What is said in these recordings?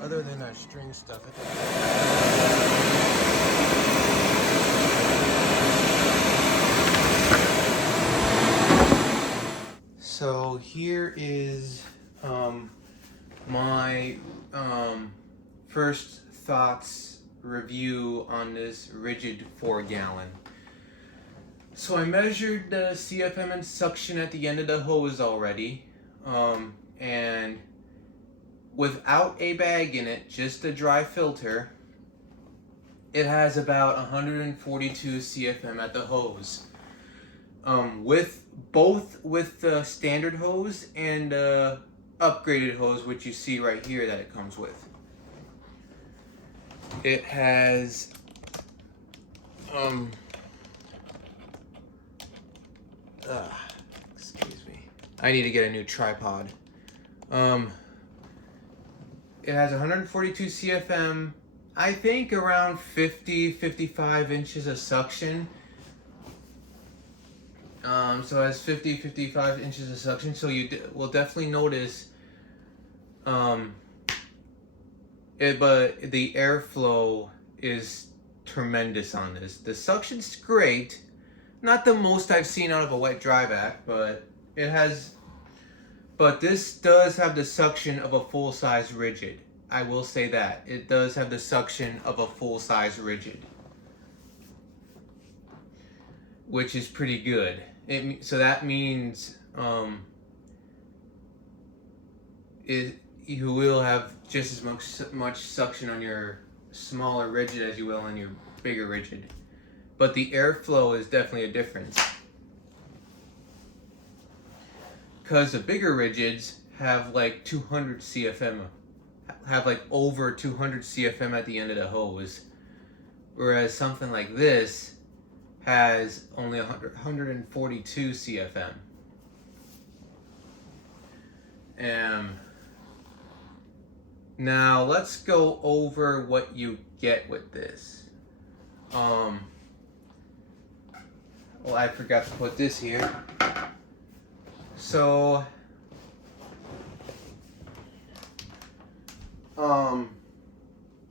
Other than that string stuff, so here is my first thoughts review on this Ridgid 4-gallon. So I measured the CFM and suction at the end of the hose already, and without a bag in it, just a dry filter, it has about 142 CFM at the hose. With the standard hose and upgraded hose, which you see right here that it comes with. It has excuse me. I need to get a new tripod. It has 142 CFM, I think around 50-55 inches of suction. So it has 50-55 inches of suction, so you will definitely notice but the airflow is tremendous on this. The suction's great, not the most I've seen out of a wet dry vac, but this does have the suction of a full-size Ridgid. I will say that. It does have the suction of a full-size Ridgid, which is pretty good. So that means you will have just as much suction on your smaller Ridgid as you will on your bigger Ridgid. But the airflow is definitely a difference. Because the bigger Ridgids have like 200 CFM, have like over 200 CFM at the end of the hose. Whereas something like this has only 142 CFM. Now let's go over what you get with this. Well, I forgot to put this here. So,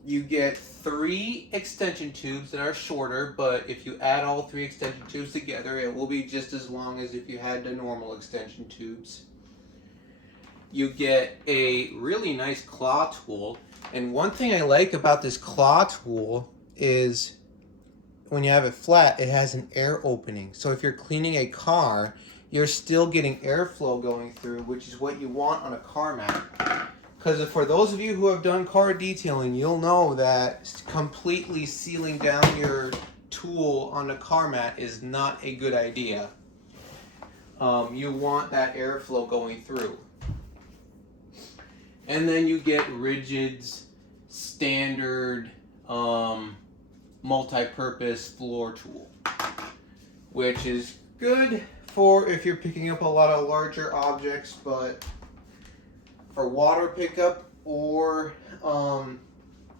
you get 3 extension tubes that are shorter, but if you add all 3 extension tubes together, it will be just as long as if you had the normal extension tubes. You get a really nice claw tool, and one thing I like about this claw tool is when you have it flat, it has an air opening. So if you're cleaning a car, you're still getting airflow going through, which is what you want on a car mat. Because for those of you who have done car detailing, you'll know that completely sealing down your tool on a car mat is not a good idea. You want that airflow going through. And then you get Ridgid's standard multi-purpose floor tool, which is good for if you're picking up a lot of larger objects, but for water pickup or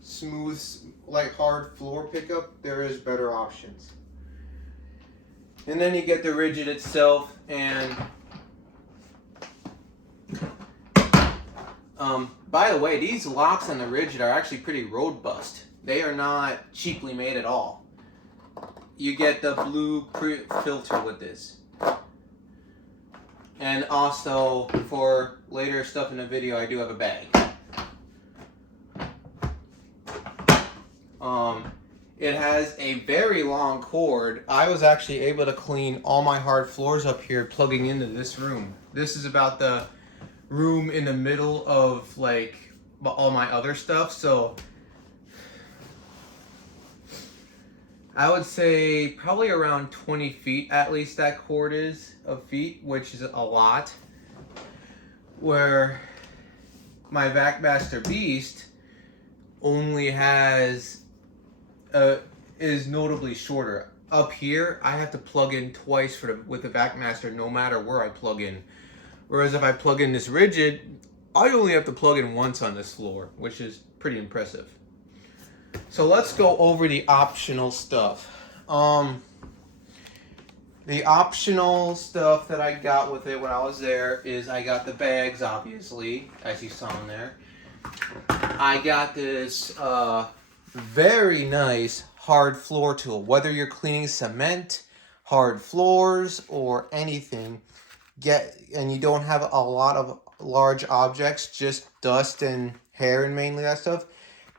smooth, like hard floor pickup, there is better options. And then you get the Ridgid itself, and by the way, these locks on the Ridgid are actually pretty robust. They are not cheaply made at all. You get the blue filter with this. And also, for later stuff in the video, I do have a bag. It has a very long cord. I was actually able to clean all my hard floors up here plugging into this room. This is about the room in the middle of like all my other stuff, so I would say probably around 20 feet at least that cord is of feet, which is a lot. Where my Vacmaster Beast only has is notably shorter. Up here, I have to plug in twice with the Vacmaster no matter where I plug in. Whereas if I plug in this Ridgid, I only have to plug in once on this floor, which is pretty impressive. So let's go over the optional stuff. The optional stuff that I got with it when I was there is I got the bags, obviously, as you saw in there. I got this very nice hard floor tool. Whether you're cleaning cement, hard floors, or anything, and you don't have a lot of large objects, just dust and hair and mainly that stuff,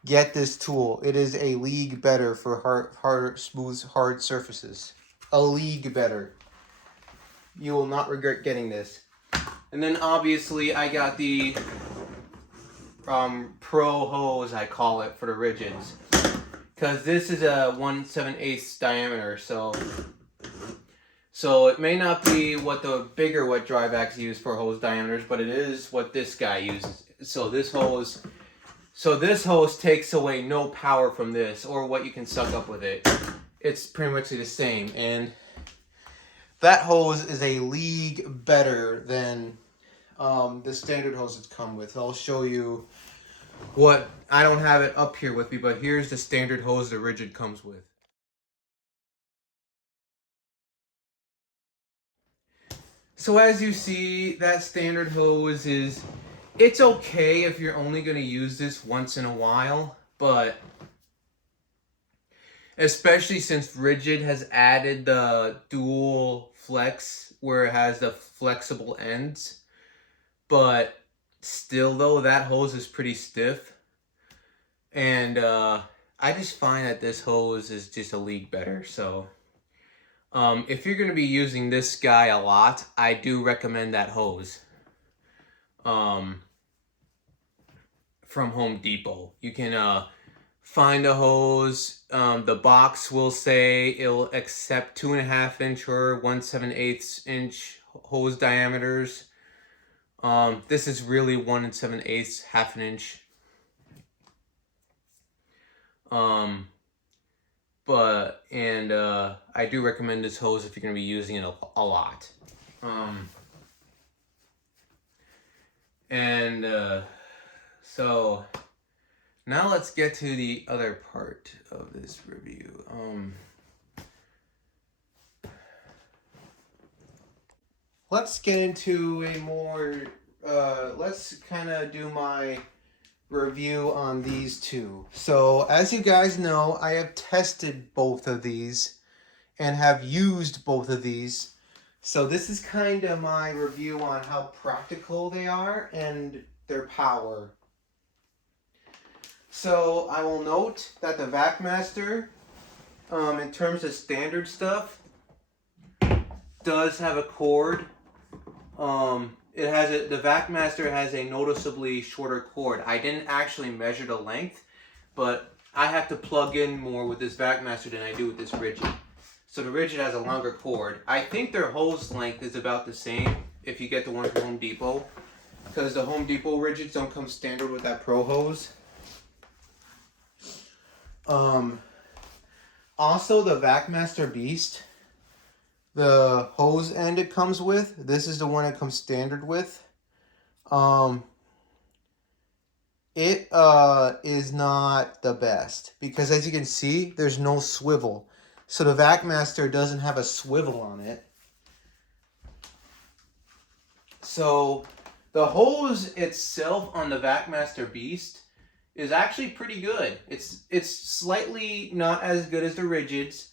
get this tool. It is a league better for smooth, hard surfaces. A league better. You will not regret getting this. And then obviously I got the pro hose, I call it, for the Ridgids. Because this is a 1/7/8 diameter, so it may not be what the bigger wet dry vacs use for hose diameters, but it is what this guy uses. So this hose takes away no power from this or what you can suck up with it. It's pretty much the same, and that hose is a league better than the standard hose it's come with. I'll show you what, I don't have it up here with me, but here's the standard hose the Ridgid comes with. So as you see, that standard hose it's okay if you're only going to use this once in a while, but especially since Ridgid has added the dual flex where it has the flexible ends, but still though, that hose is pretty stiff, and I just find that this hose is just a league better. So if you're going to be using this guy a lot, I do recommend that hose from Home Depot. You can find a hose. The box will say it'll accept 2.5 inch or 1/7/8 inch hose diameters. This is really 1 7/8, half an inch. I do recommend this hose if you're going to be using it a lot. So now let's get to the other part of this review. Let's get into a more, let's kind of do my review on these two. So as you guys know, I have tested both of these and have used both of these. So this is kind of my review on how practical they are and their power. So I will note that the Vacmaster, in terms of standard stuff, does have a cord. The Vacmaster has a noticeably shorter cord. I didn't actually measure the length, but I have to plug in more with this Vacmaster than I do with this Ridgid. So the Ridgid has a longer cord. I think their hose length is about the same if you get the one from Home Depot, because the Home Depot Ridgids don't come standard with that pro hose. Also, the Vacmaster Beast, the hose end it comes with, this is the one it comes standard with. It is not the best because, as you can see, there's no swivel. So the Vacmaster doesn't have a swivel on it. So the hose itself on the Vacmaster Beast is actually pretty good. It's slightly not as good as the Ridgids,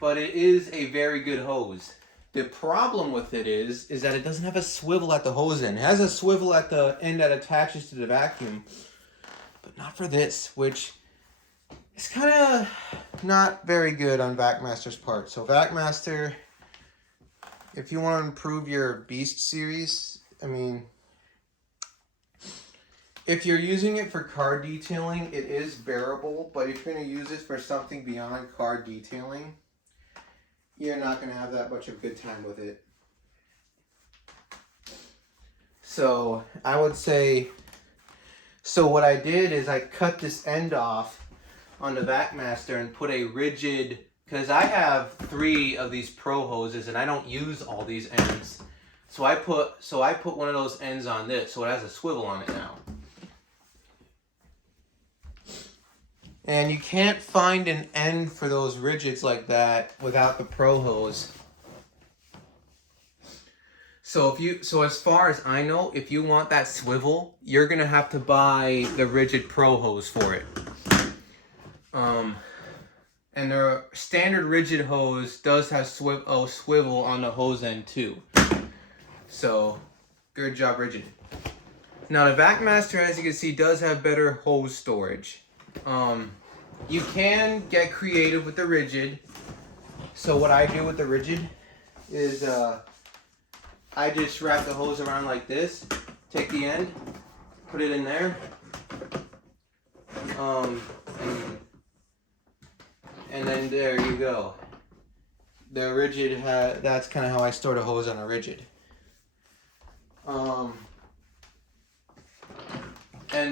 but it is a very good hose. The problem with it is that it doesn't have a swivel at the hose end. It has a swivel at the end that attaches to the vacuum, but not for this, which is kind of not very good on Vacmaster's part. So Vacmaster, if you want to improve your Beast series, I mean, If you're using it for car detailing, it is bearable, but if you're going to use it for something beyond car detailing, you're not going to have that much of a good time with it. So I would say, so what I did is I cut this end off on the Vacmaster and put a Ridgid, because I have 3 of these Pro hoses and I don't use all these ends. So I put one of those ends on this, so it has a swivel on it now. And you can't find an end for those Ridgids like that without the Pro hose. So as far as I know, if you want that swivel, you're gonna have to buy the Ridgid Pro hose for it. And the standard Ridgid hose does have swivel on the hose end too. So, good job, Ridgid. Now the Vacmaster, as you can see, does have better hose storage. You can get creative with the Ridgid. So what I do with the Ridgid is I just wrap the hose around like this, take the end, put it in there, and then there you go. The Ridgid that's kind of how I store the hose on a Ridgid.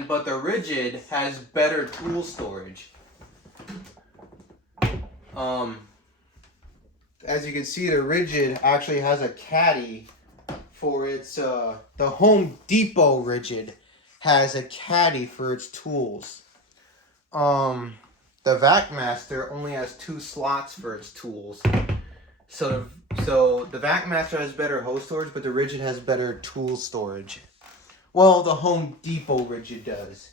But the Ridgid has better tool storage. As you can see, the Ridgid actually has a caddy for its, the Home Depot Ridgid has a caddy for its tools. The Vacmaster only has 2 slots for its tools. So the Vacmaster has better hose storage, but the Ridgid has better tool storage. Well, the Home Depot Ridgid does.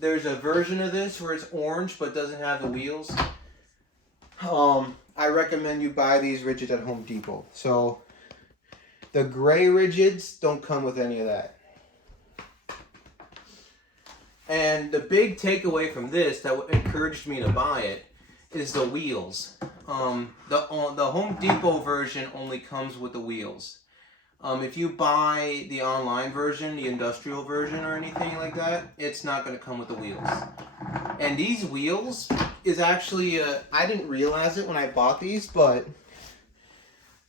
There's a version of this where it's orange but doesn't have the wheels. I recommend you buy these Ridgids at Home Depot. So the gray Ridgids don't come with any of that. And the big takeaway from this that encouraged me to buy it is the wheels. The Home Depot version only comes with the wheels. If you buy the online version, the industrial version or anything like that, it's not going to come with the wheels. And these wheels is actually, I didn't realize it when I bought these, but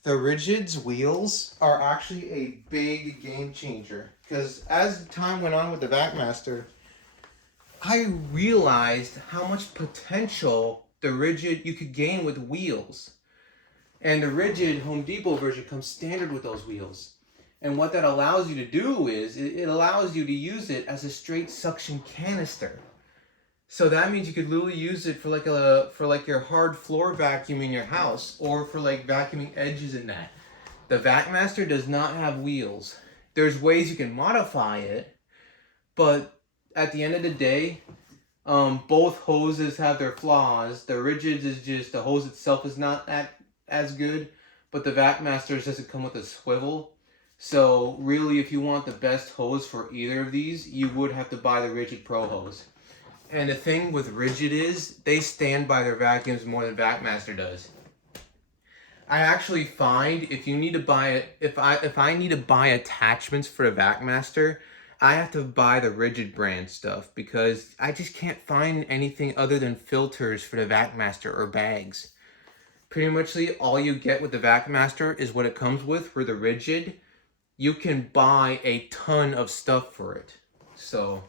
the Ridgid's wheels are actually a big game changer. Because as time went on with the Vacmaster, I realized how much potential the Ridgid you could gain with wheels. And the Ridgid Home Depot version comes standard with those wheels. And what that allows you to do is, it allows you to use it as a straight suction canister. So that means you could literally use it for like your hard floor vacuum in your house, or for like vacuuming edges and that. The Vacmaster does not have wheels. There's ways you can modify it, but at the end of the day, both hoses have their flaws. The Ridgid is just, the hose itself is not as good, but the Vacmaster doesn't come with a swivel. So really, if you want the best hose for either of these, you would have to buy the Ridgid Pro hose. And the thing with Ridgid is, they stand by their vacuums more than Vacmaster does. I actually find if you need to buy it, if I need to buy attachments for the Vacmaster, I have to buy the Ridgid brand stuff, because I just can't find anything other than filters for the Vacmaster or bags. Pretty much all you get with the Vacmaster is what it comes with. For the Ridgid, you can buy a ton of stuff for it. So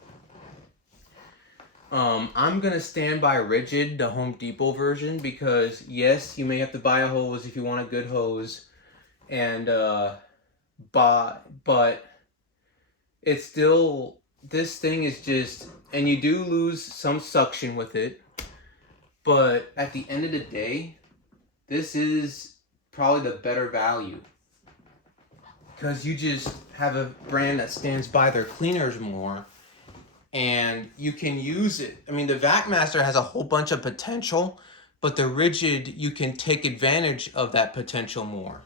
I'm gonna stand by Ridgid, the Home Depot version, because yes, you may have to buy a hose if you want a good hose, and but it's still, this thing is just, and you do lose some suction with it, but at the end of the day, this is probably the better value, because you just have a brand that stands by their cleaners more, and you can use it. I mean, the Vacmaster has a whole bunch of potential, but the Ridgid, you can take advantage of that potential more.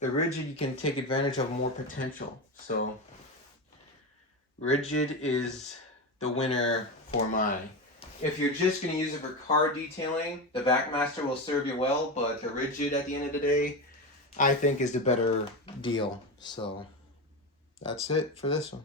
The Ridgid, you can take advantage of more potential. So Ridgid is the winner for mine. If you're just going to use it for car detailing, the Vacmaster will serve you well, but the Ridgid at the end of the day, I think is the better deal. So that's it for this one.